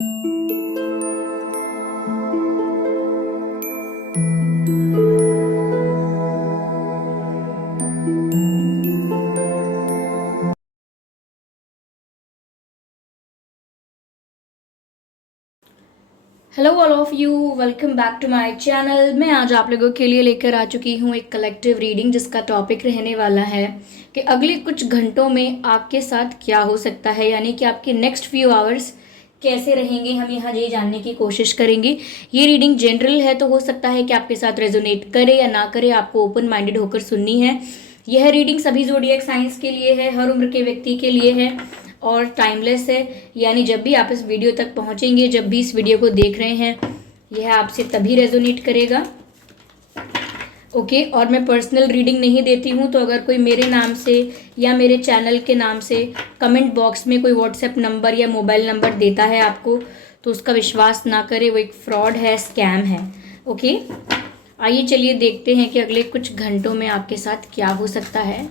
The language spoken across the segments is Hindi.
Hello all of you, welcome back to my channel. मैं आज आप लोगों के लिए लेकर आ चुकी हूँ एक कलेक्टिव रीडिंग जिसका टॉपिक रहने वाला है कि अगले कुछ घंटों में आपके साथ क्या हो सकता है, यानी कि आपके नेक्स्ट फ्यू आवर्स कैसे रहेंगे। हम यहाँ ये जानने की कोशिश करेंगे। ये रीडिंग जनरल है, तो हो सकता है कि आपके साथ रेजोनेट करे या ना करे, आपको ओपन माइंडेड होकर सुननी है। यह रीडिंग सभी ज़ोडिएक साइंस के लिए है, हर उम्र के व्यक्ति के लिए है और टाइमलेस है। यानी जब भी आप इस वीडियो तक पहुंचेंगे, जब भी इस वीडियो को देख रहे हैं, यह आपसे तभी रेजोनेट करेगा। ओके, और मैं पर्सनल रीडिंग नहीं देती हूँ, तो अगर कोई मेरे नाम से या मेरे चैनल के नाम से कमेंट बॉक्स में कोई व्हाट्सएप नंबर या मोबाइल नंबर देता है आपको, तो उसका विश्वास ना करें, वो एक फ्रॉड है, स्कैम है। ओके, आइए चलिए देखते हैं कि अगले कुछ घंटों में आपके साथ क्या हो सकता है।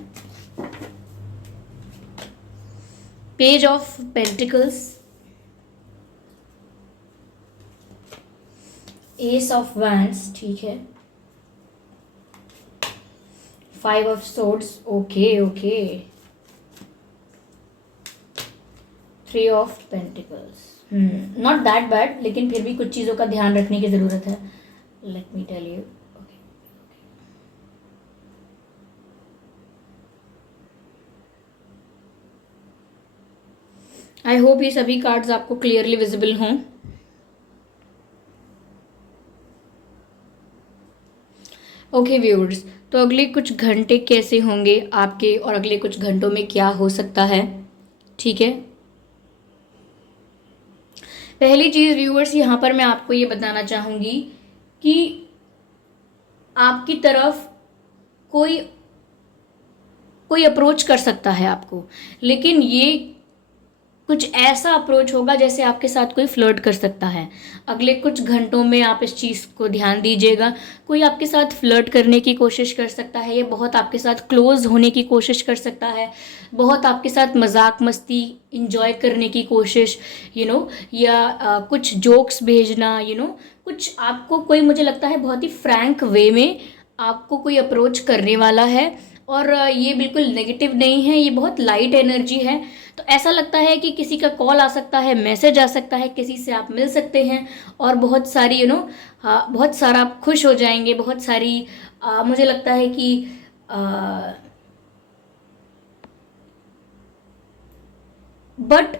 Page of pentacles, S of wands, ठीक है, 5 of swords, okay okay, 3 of pentacles, not that bad, लेकिन फिर भी कुछ चीज़ों का ध्यान रखने की ज़रूरत है। Let me tell you. I hope ये सभी कार्ड्स आपको क्लियरली विजिबल हों। ओके व्यूअर्स, तो अगले कुछ घंटे कैसे होंगे आपके और अगले कुछ घंटों में क्या हो सकता है, ठीक है। पहली चीज़ व्यूअर्स, यहाँ पर मैं आपको ये बताना चाहूँगी कि आपकी तरफ कोई कोई अप्रोच कर सकता है आपको, लेकिन ये कुछ ऐसा अप्रोच होगा जैसे आपके साथ कोई फ्लर्ट कर सकता है। अगले कुछ घंटों में आप इस चीज़ को ध्यान दीजिएगा। कोई आपके साथ फ्लर्ट करने की कोशिश कर सकता है, या बहुत आपके साथ क्लोज होने की कोशिश कर सकता है, बहुत आपके साथ मजाक मस्ती इंजॉय करने की कोशिश, या कुछ जोक्स भेजना, कुछ आपको कोई, मुझे लगता है बहुत ही फ्रैंक वे में आपको कोई अप्रोच करने वाला है। और ये बिल्कुल नेगेटिव नहीं है, ये बहुत लाइट एनर्जी है। तो ऐसा लगता है कि किसी का कॉल आ सकता है, मैसेज आ सकता है, किसी से आप मिल सकते हैं और बहुत सारी बहुत सारा आप खुश हो जाएंगे। बहुत सारी मुझे लगता है कि बट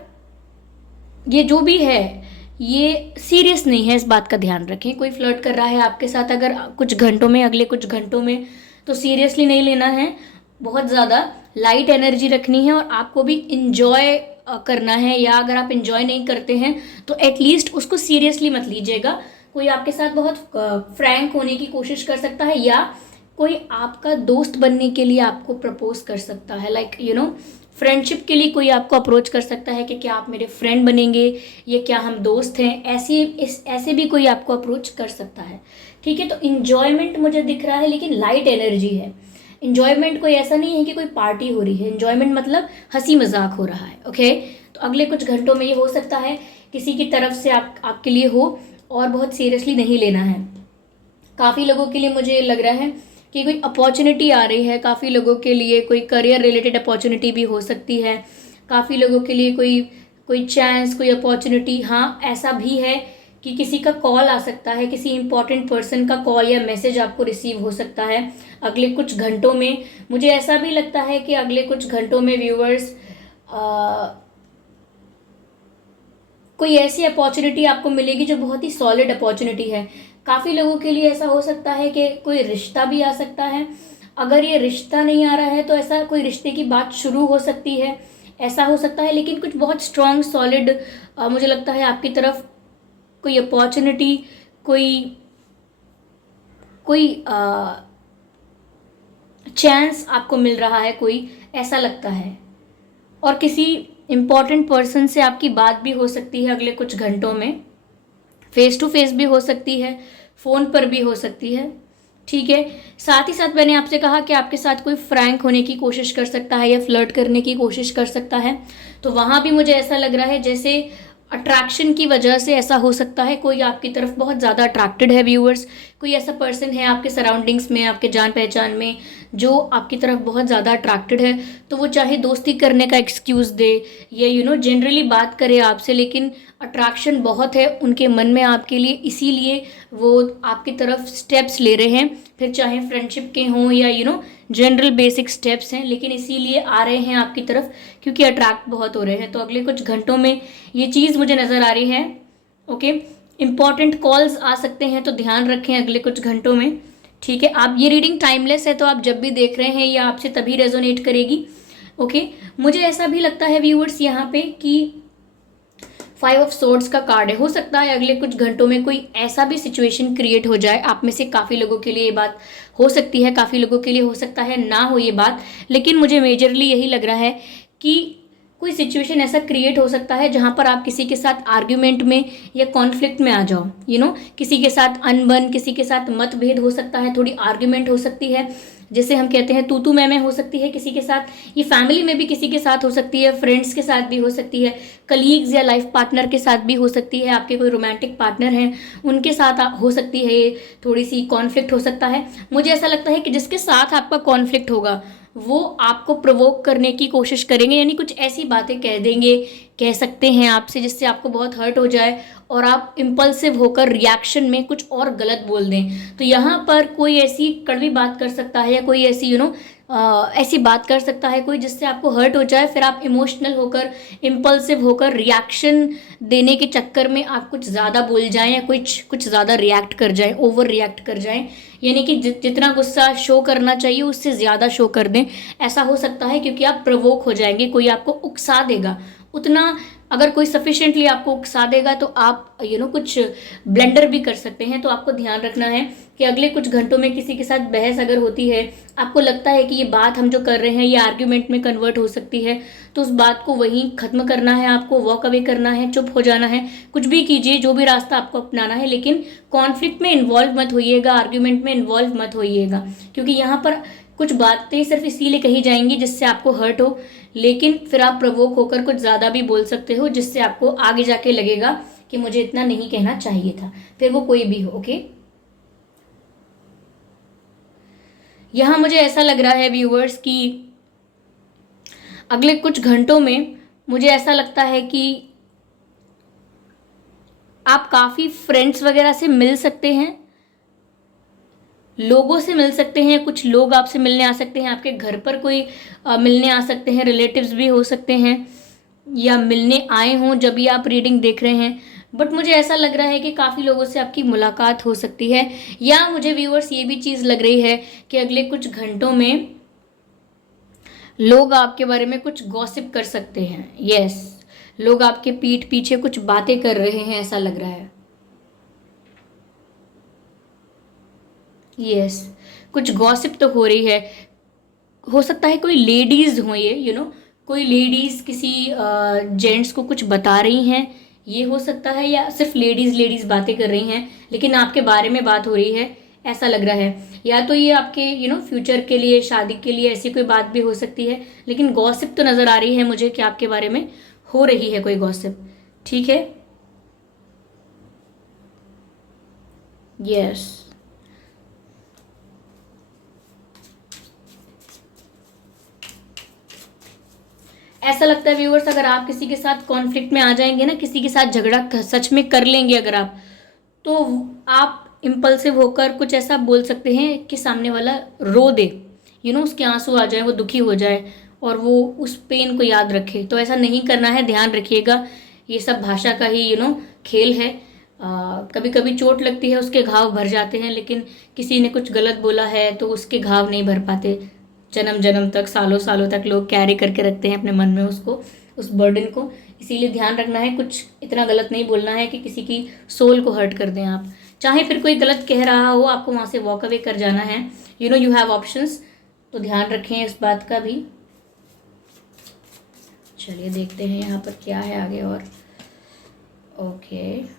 ये जो भी है ये सीरियस नहीं है, इस बात का ध्यान रखें। कोई फ्लर्ट कर रहा है आपके साथ अगर कुछ घंटों में, अगले कुछ घंटों में, तो सीरियसली नहीं लेना है। बहुत ज़्यादा लाइट एनर्जी रखनी है और आपको भी इंजॉय करना है, या अगर आप इंजॉय नहीं करते हैं तो एटलीस्ट उसको सीरियसली मत लीजिएगा। कोई आपके साथ बहुत फ्रैंक होने की कोशिश कर सकता है, या कोई आपका दोस्त बनने के लिए आपको प्रपोज कर सकता है, लाइक फ्रेंडशिप के लिए कोई आपको अप्रोच कर सकता है कि क्या आप मेरे फ्रेंड बनेंगे, ये क्या हम दोस्त हैं, ऐसे भी कोई आपको अप्रोच कर सकता है, ठीक है। तो इन्जॉयमेंट मुझे दिख रहा है, लेकिन लाइट एनर्जी है। इन्जॉयमेंट कोई ऐसा नहीं है कि कोई पार्टी हो रही है, इन्जॉयमेंट मतलब हंसी मजाक हो रहा है। ओके, तो अगले कुछ घंटों में ये हो सकता है किसी की तरफ से आपके लिए हो, और बहुत सीरियसली नहीं लेना है। काफ़ी लोगों के लिए मुझे लग रहा है कि कोई अपॉर्चुनिटी आ रही है, काफ़ी लोगों के लिए कोई करियर रिलेटेड अपॉर्चुनिटी भी हो सकती है, काफ़ी लोगों के लिए कोई कोई चांस, कोई अपॉर्चुनिटी। हाँ, ऐसा भी है कि किसी का कॉल आ सकता है, किसी इंपॉर्टेंट पर्सन का कॉल या मैसेज आपको रिसीव हो सकता है अगले कुछ घंटों में। मुझे ऐसा भी लगता है कि अगले कुछ घंटों में व्यूअर्स कोई ऐसी अपॉर्चुनिटी आपको मिलेगी जो बहुत ही सॉलिड अपॉर्चुनिटी है। काफ़ी लोगों के लिए ऐसा हो सकता है कि कोई रिश्ता भी आ सकता है। अगर ये रिश्ता नहीं आ रहा है तो ऐसा कोई रिश्ते की बात शुरू हो सकती है, ऐसा हो सकता है। लेकिन कुछ बहुत स्ट्रॉन्ग सॉलिड मुझे लगता है आपकी तरफ कोई अपॉर्चुनिटी, कोई कोई चांस आपको मिल रहा है, कोई ऐसा लगता है। और किसी इम्पॉर्टेंट पर्सन से आपकी बात भी हो सकती है अगले कुछ घंटों में, फेस टू फेस भी हो सकती है, फ़ोन पर भी हो सकती है, ठीक है। साथ ही साथ मैंने आपसे कहा कि आपके साथ कोई फ्रैंक होने की कोशिश कर सकता है या फ्लर्ट करने की कोशिश कर सकता है। तो वहाँ भी मुझे ऐसा लग रहा है जैसे अट्रैक्शन की वजह से ऐसा हो सकता है, कोई आपकी तरफ बहुत ज़्यादा अट्रैक्टेड है व्यूअर्स, कोई ऐसा पर्सन है आपके सराउंडिंग्स में, आपके जान पहचान में, जो आपकी तरफ बहुत ज़्यादा अट्रैक्टेड है, तो वो चाहे दोस्ती करने का एक्सक्यूज़ दे या जनरली बात करे आपसे, लेकिन अट्रैक्शन बहुत है उनके मन में आपके लिए, इसीलिए वो आपकी तरफ स्टेप्स ले रहे हैं, फिर चाहे फ्रेंडशिप के हों या जनरल बेसिक स्टेप्स हैं, लेकिन इसीलिए आ रहे हैं आपकी तरफ क्योंकि अट्रैक्ट बहुत हो रहे हैं। तो अगले कुछ घंटों में ये चीज़ मुझे नज़र आ रही है। ओके, इंपॉर्टेंट कॉल्स आ सकते हैं, तो ध्यान रखें अगले कुछ घंटों में। ठीक है, आप ये रीडिंग टाइमलेस है, तो आप जब भी देख रहे हैं ये आपसे तभी रेजोनेट करेगी। ओके, मुझे ऐसा भी लगता है व्यूअर्स यहाँ पे कि 5 ऑफ सोर्ड्स का कार्ड है। हो सकता है अगले कुछ घंटों में कोई ऐसा भी सिचुएशन क्रिएट हो जाए, आप में से काफ़ी लोगों के लिए ये बात हो सकती है, काफ़ी लोगों के लिए हो सकता है ना हो ये बात, लेकिन मुझे मेजरली यही लग रहा है कि कोई सिचुएशन ऐसा क्रिएट हो सकता है जहाँ पर आप किसी के साथ आर्ग्यूमेंट में या कॉन्फ्लिक्ट में आ जाओ, किसी के साथ अनबन, किसी के साथ मतभेद हो सकता है, थोड़ी आर्ग्यूमेंट हो सकती है, जैसे हम कहते हैं तू मैं हो सकती है किसी के साथ, ये फैमिली में भी किसी के साथ हो सकती है, फ्रेंड्स के साथ भी हो सकती है, कलीग्स या लाइफ पार्टनर के साथ भी हो सकती है, आपके कोई रोमांटिक पार्टनर हैं उनके साथ हो सकती है, ये थोड़ी सी कॉन्फ्लिक्ट हो सकता है। मुझे ऐसा लगता है कि जिसके साथ आपका कॉन्फ्लिक्ट होगा वो आपको प्रोवोक करने की कोशिश करेंगे, यानी कुछ ऐसी बातें कह देंगे, कह सकते हैं आपसे जिससे आपको बहुत हर्ट हो जाए और आप इम्पल्सिव होकर रिएक्शन में कुछ और गलत बोल दें। तो यहाँ पर कोई ऐसी कड़वी बात कर सकता है या कोई ऐसी ऐसी बात कर सकता है कोई जिससे आपको हर्ट हो जाए, फिर आप इमोशनल होकर, इम्पल्सिव होकर रिएक्शन देने के चक्कर में आप कुछ ज़्यादा बोल जाएं या कुछ ज़्यादा रिएक्ट कर जाएं, ओवर रिएक्ट कर जाएं, यानी कि जितना गुस्सा शो करना चाहिए उससे ज़्यादा शो कर दें। ऐसा हो सकता है क्योंकि आप प्रवोक हो जाएंगे, कोई आपको उकसा देगा उतना, अगर कोई सफिशिएंटली आपको उकसा देगा तो आप कुछ ब्लेंडर भी कर सकते हैं। तो आपको ध्यान रखना है कि अगले कुछ घंटों में किसी के साथ बहस अगर होती है, आपको लगता है कि ये बात हम जो कर रहे हैं ये आर्ग्यूमेंट में कन्वर्ट हो सकती है, तो उस बात को वहीं ख़त्म करना है, आपको वॉक अवे करना है, चुप हो जाना है, कुछ भी कीजिए, जो भी रास्ता आपको अपनाना है, लेकिन कॉन्फ्लिक्ट में इन्वॉल्व मत होइएगा, आर्ग्यूमेंट में इन्वॉल्व मत होइएगा, क्योंकि यहाँ पर कुछ बातें सिर्फ इसीलिए कही जाएंगी जिससे आपको हर्ट हो, लेकिन फिर आप प्रवोक होकर कुछ ज़्यादा भी बोल सकते हो जिससे आपको आगे जाके लगेगा कि मुझे इतना नहीं कहना चाहिए था, फिर वो कोई भी हो। ओके, यहाँ मुझे ऐसा लग रहा है व्यूअर्स कि अगले कुछ घंटों में मुझे ऐसा लगता है कि आप काफ़ी फ्रेंड्स वगैरह से मिल सकते हैं, लोगों से मिल सकते हैं, कुछ लोग आपसे मिलने आ सकते हैं, आपके घर पर कोई मिलने आ सकते हैं, रिलेटिव्स भी हो सकते हैं या मिलने आए हों जब भी आप रीडिंग देख रहे हैं। बट मुझे ऐसा लग रहा है कि काफ़ी लोगों से आपकी मुलाकात हो सकती है, या मुझे व्यूअर्स ये भी चीज़ लग रही है कि अगले कुछ घंटों में लोग आपके बारे में कुछ गॉसिप कर सकते हैं। यस, लोग आपके पीठ पीछे कुछ बातें कर रहे हैं, ऐसा लग रहा है। यस, कुछ गॉसिप तो हो रही है, हो सकता है कोई लेडीज़ हो, ये कोई लेडीज़ किसी जेंट्स को कुछ बता रही हैं, ये हो सकता है, या सिर्फ लेडीज़ बातें कर रही हैं लेकिन आपके बारे में बात हो रही है, ऐसा लग रहा है। या तो ये आपके फ्यूचर के लिए, शादी के लिए ऐसी कोई बात भी हो सकती है, लेकिन गॉसिप तो नज़र आ रही है मुझे कि आपके बारे में हो रही है कोई गॉसिप। ठीक है, यस, ऐसा लगता है व्यूअर्स अगर आप किसी के साथ कॉन्फ्लिक्ट में आ जाएंगे ना, किसी के साथ झगड़ा सच में कर लेंगे अगर आप, तो आप इम्पल्सिव होकर कुछ ऐसा बोल सकते हैं कि सामने वाला रो दे, उसके आंसू आ जाए, वो दुखी हो जाए और वो उस पेन को याद रखे। तो ऐसा नहीं करना है, ध्यान रखिएगा, ये सब भाषा का ही खेल है। कभी कभी चोट लगती है, उसके घाव भर जाते हैं, लेकिन किसी ने कुछ गलत बोला है तो उसके घाव नहीं भर पाते, जन्म जन्म तक, सालों सालों तक लोग कैरी करके रखते हैं अपने मन में उसको, उस बर्डन को। इसीलिए ध्यान रखना है, कुछ इतना गलत नहीं बोलना है कि किसी की सोल को हर्ट कर दें आप। चाहे फिर कोई गलत कह रहा हो, आपको वहाँ से वॉक अवे कर जाना है, यू हैव ऑप्शंस, तो ध्यान रखें इस बात का भी। चलिए देखते हैं यहाँ पर क्या है आगे और। ओके,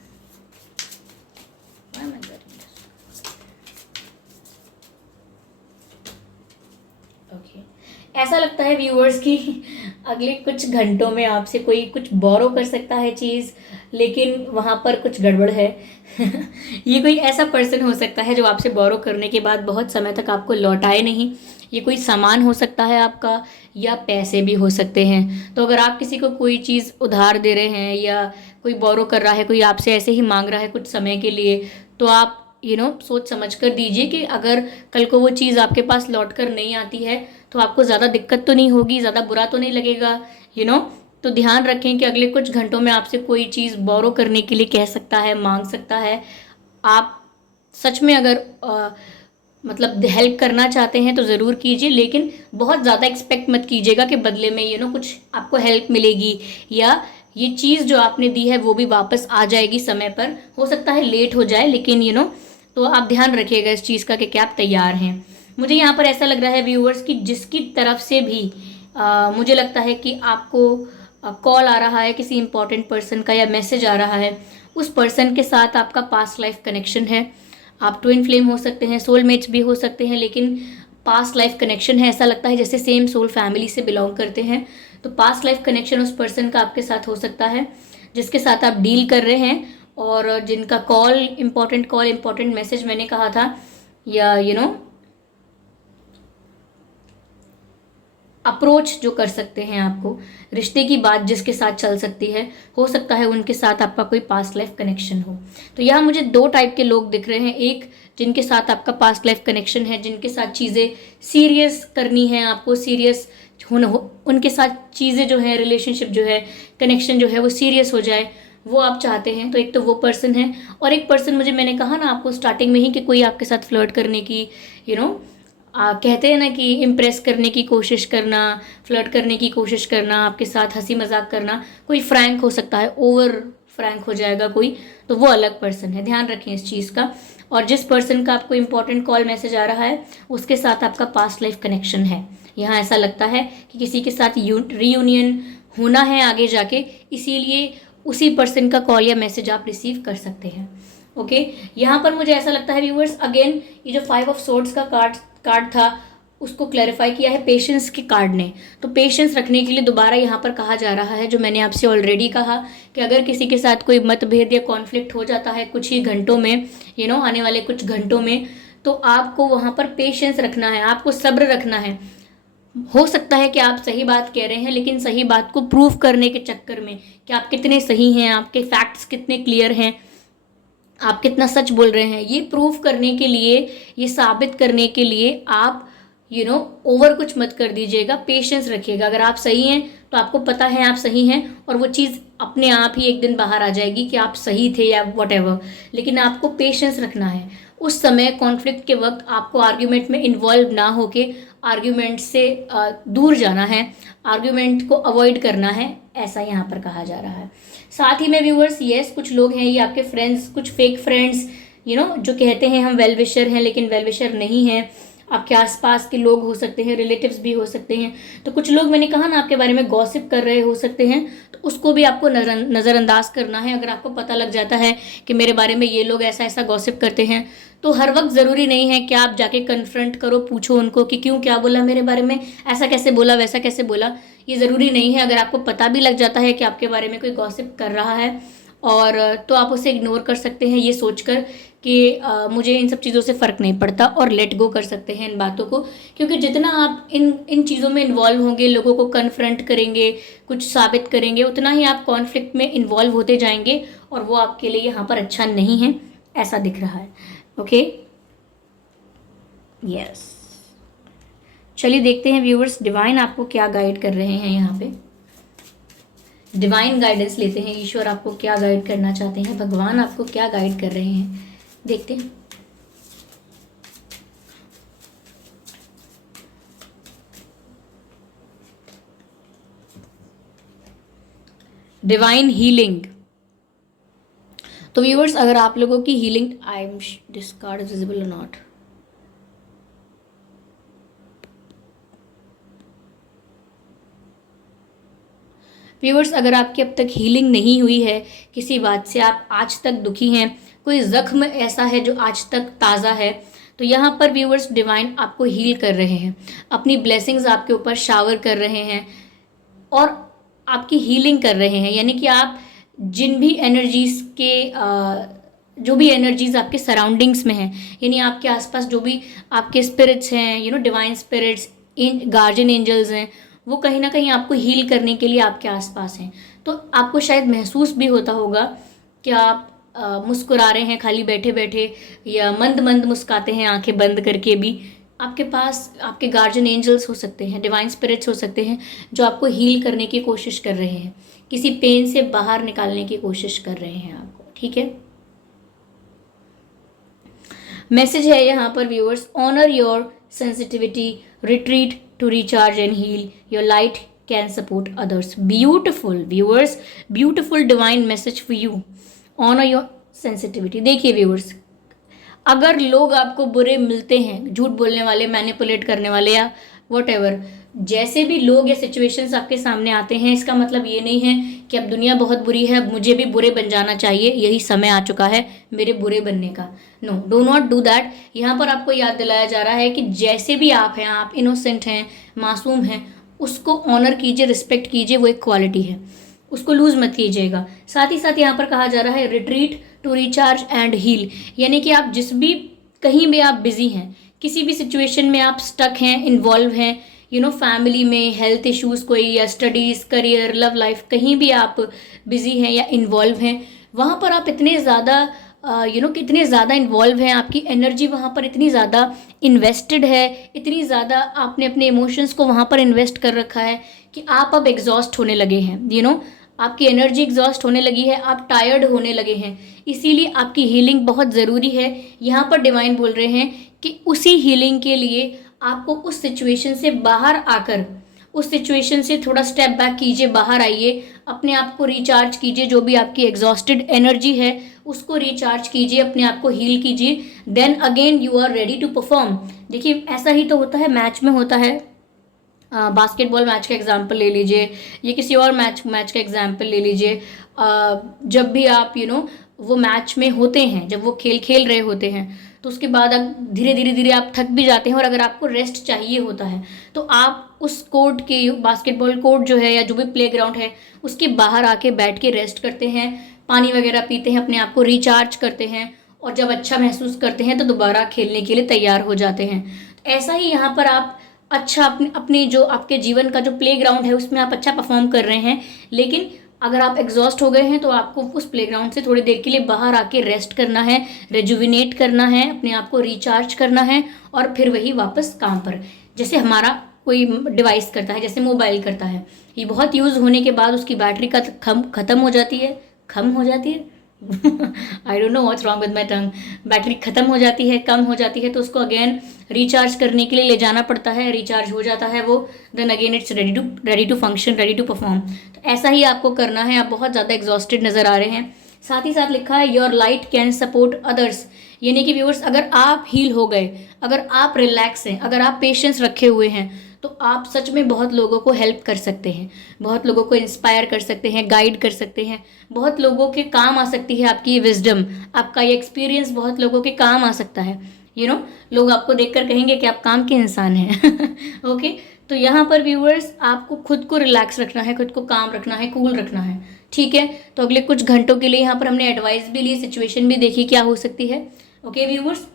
ऐसा लगता है व्यूअर्स कि अगले कुछ घंटों में आपसे कोई कुछ बोरो कर सकता है चीज़, लेकिन वहाँ पर कुछ गड़बड़ है। ये कोई ऐसा पर्सन हो सकता है जो आपसे बोरो करने के बाद बहुत समय तक आपको लौटाए नहीं। ये कोई सामान हो सकता है आपका, या पैसे भी हो सकते हैं। तो अगर आप किसी को कोई चीज़ उधार दे रहे हैं, या कोई बोरो कर रहा है, कोई आपसे ऐसे ही मांग रहा है कुछ समय के लिए, तो आप सोच समझ कर दीजिए कि अगर कल को वो चीज़ आपके पास लौट कर नहीं आती है तो आपको ज़्यादा दिक्कत तो नहीं होगी, ज़्यादा बुरा तो नहीं लगेगा। तो ध्यान रखें कि अगले कुछ घंटों में आपसे कोई चीज़ बोरो करने के लिए कह सकता है, मांग सकता है। आप सच में अगर मतलब हेल्प करना चाहते हैं तो ज़रूर कीजिए, लेकिन बहुत ज़्यादा एक्सपेक्ट मत कीजिएगा कि बदले में कुछ आपको हेल्प मिलेगी, या ये चीज़ जो आपने दी है वो भी वापस आ जाएगी समय पर। हो सकता है लेट हो जाए, लेकिन तो आप ध्यान रखिएगा इस चीज़ का कि क्या आप तैयार हैं। मुझे यहाँ पर ऐसा लग रहा है व्यूअर्स कि जिसकी तरफ से भी मुझे लगता है कि आपको कॉल आ रहा है किसी इंपॉर्टेंट पर्सन का, या मैसेज आ रहा है, उस पर्सन के साथ आपका पास्ट लाइफ कनेक्शन है। आप ट्विन फ्लेम हो सकते हैं, सोलमेट्स भी हो सकते हैं, लेकिन पास्ट लाइफ कनेक्शन है। ऐसा लगता है जैसे सेम सोल फैमिली से बिलोंग करते हैं। तो पास्ट लाइफ कनेक्शन उस पर्सन का आपके साथ हो सकता है जिसके साथ आप डील कर रहे हैं, और जिनका कॉल, इंपॉर्टेंट मैसेज मैंने कहा था, या अप्रोच जो कर सकते हैं आपको, रिश्ते की बात जिसके साथ चल सकती है, हो सकता है उनके साथ आपका कोई पास्ट लाइफ कनेक्शन हो। तो यहाँ मुझे दो टाइप के लोग दिख रहे हैं। एक, जिनके साथ आपका पास्ट लाइफ कनेक्शन है, जिनके साथ चीज़ें सीरियस करनी है आपको, सीरियस उनके साथ चीज़ें जो है, रिलेशनशिप जो है, कनेक्शन जो है वो सीरियस हो जाए, वो आप चाहते हैं। तो एक तो वो पर्सन है, और एक पर्सन मैंने कहा ना आपको स्टार्टिंग में ही कि कोई आपके साथ फ्लर्ट करने की कहते हैं ना कि इम्प्रेस करने की कोशिश करना, फ्लर्ट करने की कोशिश करना, आपके साथ हंसी मजाक करना, कोई फ्रैंक हो सकता है, ओवर फ्रैंक हो जाएगा कोई, तो वो अलग पर्सन है। ध्यान रखें इस चीज़ का। और जिस पर्सन का आपको इंपॉर्टेंट कॉल मैसेज आ रहा है, उसके साथ आपका पास्ट लाइफ कनेक्शन है। यहाँ ऐसा लगता है कि किसी के साथ रीयूनियन होना है आगे जाके, इसीलिए उसी पर्सन का कॉल या मैसेज आप रिसीव कर सकते हैं। ओके, यहाँ पर मुझे ऐसा लगता है व्यूअर्स, अगेन ये जो 5 ऑफ सोर्ड्स का कार्ड था उसको क्लैरिफाई किया है पेशेंस के कार्ड ने। तो पेशेंस रखने के लिए दोबारा यहाँ पर कहा जा रहा है, जो मैंने आपसे ऑलरेडी कहा, कि अगर किसी के साथ कोई मतभेद या कॉन्फ्लिक्ट हो जाता है कुछ ही घंटों में, आने वाले कुछ घंटों में, तो आपको वहाँ पर पेशेंस रखना है, आपको सब्र रखना है। हो सकता है कि आप सही बात कह रहे हैं, लेकिन सही बात को प्रूव करने के चक्कर में कि आप कितने सही हैं, आपके फैक्ट्स कितने क्लियर हैं, आप कितना सच बोल रहे हैं, ये प्रूव करने के लिए, ये साबित करने के लिए आप ओवर कुछ मत कर दीजिएगा, पेशेंस रखिएगा। अगर आप सही हैं तो आपको पता है आप सही हैं, और वो चीज़ अपने आप ही एक दिन बाहर आ जाएगी कि आप सही थे या वॉटेवर। लेकिन आपको पेशेंस रखना है। उस समय कॉन्फ्लिक्ट के वक्त आपको आर्ग्यूमेंट में इन्वॉल्व ना होके आर्ग्यूमेंट से दूर जाना है, आर्ग्यूमेंट को अवॉइड करना है, ऐसा यहाँ पर कहा जा रहा है। साथ ही में व्यूअर्स, यस, कुछ लोग हैं, ये आपके फ्रेंड्स, कुछ फेक फ्रेंड्स जो कहते हैं हम वेल विशर हैं, लेकिन वेल विशर नहीं हैं। आपके आसपास के लोग हो सकते हैं, रिलेटिव्स भी हो सकते हैं। तो कुछ लोग, मैंने कहा ना, आपके बारे में गॉसिप कर रहे हो सकते हैं, तो उसको भी आपको नज़रअंदाज करना है। अगर आपको पता लग जाता है कि मेरे बारे में ये लोग ऐसा ऐसा गॉसिप करते हैं, तो हर वक्त ज़रूरी नहीं है कि आप जाके कन्फ्रंट करो, पूछो उनको कि क्यों, क्या बोला मेरे बारे में, ऐसा कैसे बोला, वैसा कैसे बोला। ये ज़रूरी नहीं है। अगर आपको पता भी लग जाता है कि आपके बारे में कोई गॉसिप कर रहा है, और तो आप उसे इग्नोर कर सकते हैं, ये सोचकर कि मुझे इन सब चीज़ों से फ़र्क नहीं पड़ता, और लेट गो कर सकते हैं इन बातों को। क्योंकि जितना आप इन चीज़ों में इन्वॉल्व होंगे, लोगों को कन्फ्रंट करेंगे, कुछ साबित करेंगे, उतना ही आप कॉन्फ्लिक्ट में इन्वॉल्व होते जाएंगे, और वो आपके लिए यहाँ पर अच्छा नहीं है, ऐसा दिख रहा है। ओके, यस, चलिए देखते हैं व्यूअर्स, डिवाइन आपको क्या गाइड कर रहे हैं। यहाँ पे डिवाइन गाइडेंस लेते हैं। ईश्वर आपको क्या गाइड करना चाहते हैं, भगवान आपको क्या गाइड कर रहे हैं, देखते हैं। Divine healing. तो व्यूअर्स, अगर आप लोगों की healing, I am this card is visible और नॉट। व्यूअर्स, अगर आपकी अब तक हीलिंग नहीं हुई है, किसी बात से आप आज तक दुखी हैं, कोई जख्म ऐसा है जो आज तक ताज़ा है, तो यहाँ पर व्यूअर्स डिवाइन आपको हील कर रहे हैं, अपनी ब्लेसिंग्स आपके ऊपर शावर कर रहे हैं, और आपकी हीलिंग कर रहे हैं। यानी कि आप जिन भी एनर्जीज के जो भी एनर्जीज आपके सराउंडिंग्स में हैं, यानी आपके आसपास जो भी आपके स्पिरिट्स हैं, डिवाइन स्पिरिट्स, गार्जियन एंजल्स हैं, वो कहीं ना कहीं आपको हील करने के लिए आपके आसपास हैं। तो आपको शायद महसूस भी होता होगा कि आप मुस्कुरा रहे हैं खाली बैठे बैठे, या मंद मंद मुस्काते हैं आंखें बंद करके भी। आपके पास आपके गार्जियन एंजल्स हो सकते हैं, डिवाइन स्पिरिट्स हो सकते हैं, जो आपको हील करने की कोशिश कर रहे हैं, किसी पेन से बाहर निकालने की कोशिश कर रहे हैं आपको। ठीक है, मैसेज है यहाँ पर viewers, honour your sensitivity, retreat to recharge and heal, your light can support others. Beautiful viewers, beautiful divine message for you, honour your sensitivity. देखिए व्यूअर्स, अगर लोग आपको बुरे मिलते हैं, झूठ बोलने वाले, मैनिपुलेट करने वाले, या वॉट जैसे भी लोग या सिचुएशंस आपके सामने आते हैं, इसका मतलब ये नहीं है कि अब दुनिया बहुत बुरी है, अब मुझे भी बुरे बन जाना चाहिए, यही समय आ चुका है मेरे बुरे बनने का। No, do not do that. यहाँ पर आपको याद दिलाया जा रहा है कि जैसे भी आप हैं, आप इनोसेंट हैं, मासूम हैं, उसको ऑनर कीजिए, रिस्पेक्ट कीजिए, वो एक क्वालिटी है, उसको लूज मत कीजिएगा। साथ ही साथ यहाँ पर कहा जा रहा है retreat to recharge and heal, यानी कि आप जिस भी कहीं भी आप बिजी हैं, किसी भी सिचुएशन में आप स्टक हैं, इन्वॉल्व हैं, फैमिली में हेल्थ इश्यूज कोई, या स्टडीज़, करियर, लव लाइफ, कहीं भी आप बिजी हैं या इन्वॉल्व हैं, वहाँ पर आप इतने ज़्यादा कितने ज़्यादा इन्वॉल्व हैं, आपकी एनर्जी वहाँ पर इतनी ज़्यादा इन्वेस्टेड है, इतनी ज़्यादा आपने अपने इमोशंस को वहाँ पर इन्वेस्ट कर रखा है कि आप अब एग्जॉस्ट होने लगे हैं, आपकी एनर्जी एग्जॉस्ट होने लगी है, आप टायर्ड होने लगे हैं, इसीलिए आपकी हीलिंग बहुत ज़रूरी है। यहाँ पर डिवाइन बोल रहे हैं कि उसी हीलिंग के लिए आपको उस सिचुएशन से बाहर आकर, उस सिचुएशन से थोड़ा स्टेप बैक कीजिए, बाहर आइए, अपने आप को रिचार्ज कीजिए, जो भी आपकी एग्जॉस्टेड एनर्जी है उसको रिचार्ज कीजिए, अपने आप को हील कीजिए, then again you are ready to perform. देखिए ऐसा ही तो होता है, मैच में होता है, बास्केटबॉल मैच का एग्जाम्पल ले लीजिए, या किसी और मैच का एग्जाम्पल ले लीजिए। जब भी आप वो मैच में होते हैं, जब वो खेल रहे होते हैं, तो उसके बाद धीरे धीरे आप थक भी जाते हैं, और अगर आपको रेस्ट चाहिए होता है तो आप उस कोर्ट के, बास्केटबॉल कोर्ट जो है या जो भी प्लेग्राउंड है, उसके बाहर आके बैठ के रेस्ट करते हैं, पानी वगैरह पीते हैं, अपने आप को रिचार्ज करते हैं, और जब अच्छा महसूस करते हैं तो दोबारा खेलने के लिए तैयार हो जाते हैं। तो ऐसा ही यहाँ पर आप अच्छा अपने जो आपके जीवन का जो प्लेग्राउंड है उसमें आप अच्छा परफॉर्म कर रहे हैं, लेकिन अगर आप एग्जॉस्ट हो गए हैं तो आपको उस प्लेग्राउंड से थोड़ी देर के लिए बाहर आके रेस्ट करना है, रेजुविनेट करना है, अपने आप को रिचार्ज करना है, और फिर वही वापस काम पर, जैसे हमारा कोई डिवाइस करता है, जैसे मोबाइल करता है, ये बहुत यूज़ होने के बाद उसकी बैटरी का ख़त्म हो जाती है, I don't know what's wrong with my tongue, battery ख़त्म हो जाती है, कम हो जाती है, तो उसको अगेन रिचार्ज करने के लिए ले जाना पड़ता है, रिचार्ज हो जाता है वो, then again it's ready to function, ready to perform. तो ऐसा ही आपको करना है। आप बहुत ज़्यादा एग्जॉस्टेड नज़र आ रहे हैं। साथ ही साथ लिखा है your light can support others, यानी कि व्यूअर्स, अगर आप हील हो गए, अगर आप रिलैक्स हैं, अगर आप पेशेंस रखे हुए हैं, तो आप सच में बहुत लोगों को हेल्प कर सकते हैं, बहुत लोगों को इंस्पायर कर सकते हैं, गाइड कर सकते हैं, बहुत लोगों के काम आ सकती है आपकी ये विजडम, आपका ये एक्सपीरियंस बहुत लोगों के काम आ सकता है। लोग आपको देखकर कहेंगे कि आप काम के इंसान हैं। ओके, तो यहाँ पर व्यूअर्स आपको खुद को रिलैक्स रखना है, खुद को काम रखना है, कूल रखना है। ठीक है, तो अगले कुछ घंटों के लिए यहाँ पर हमने एडवाइस भी ली, सिचुएशन भी देखी क्या हो सकती है। ओके व्यूअर्स,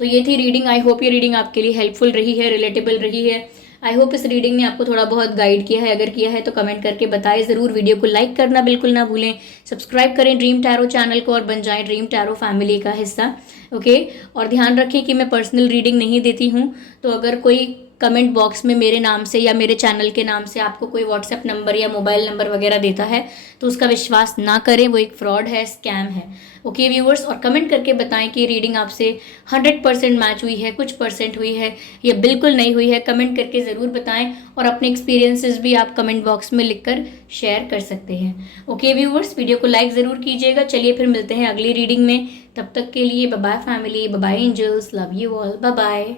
तो ये थी रीडिंग। आई होप ये रीडिंग आपके लिए हेल्पफुल रही है, रिलेटेबल रही है। आई होप इस रीडिंग ने आपको थोड़ा बहुत गाइड किया है। अगर किया है तो कमेंट करके बताएं ज़रूर। वीडियो को लाइक करना बिल्कुल ना भूलें, सब्सक्राइब करें ड्रीम टैरो चैनल को और बन जाएं ड्रीम टैरो फैमिली का हिस्सा। ओके, और ध्यान रखें कि मैं पर्सनल रीडिंग नहीं देती हूँ, तो अगर कोई कमेंट बॉक्स में मेरे नाम से या मेरे चैनल के नाम से आपको कोई व्हाट्सएप नंबर या मोबाइल नंबर वगैरह देता है तो उसका विश्वास ना करें, वो एक फ्रॉड है, स्कैम है। ओके व्यूअर्स, और कमेंट करके बताएं कि रीडिंग आपसे 100% मैच हुई है, कुछ परसेंट हुई है या बिल्कुल नहीं हुई है। कमेंट करके ज़रूर बताएं, और अपने एक्सपीरियंसेस भी आप कमेंट बॉक्स में लिखकर शेयर कर सकते हैं। ओके व्यूअर्स, वीडियो को लाइक ज़रूर कीजिएगा। चलिए फिर मिलते हैं अगली रीडिंग में, तब तक के लिए bye bye family, bye bye angels, love you all, bye bye.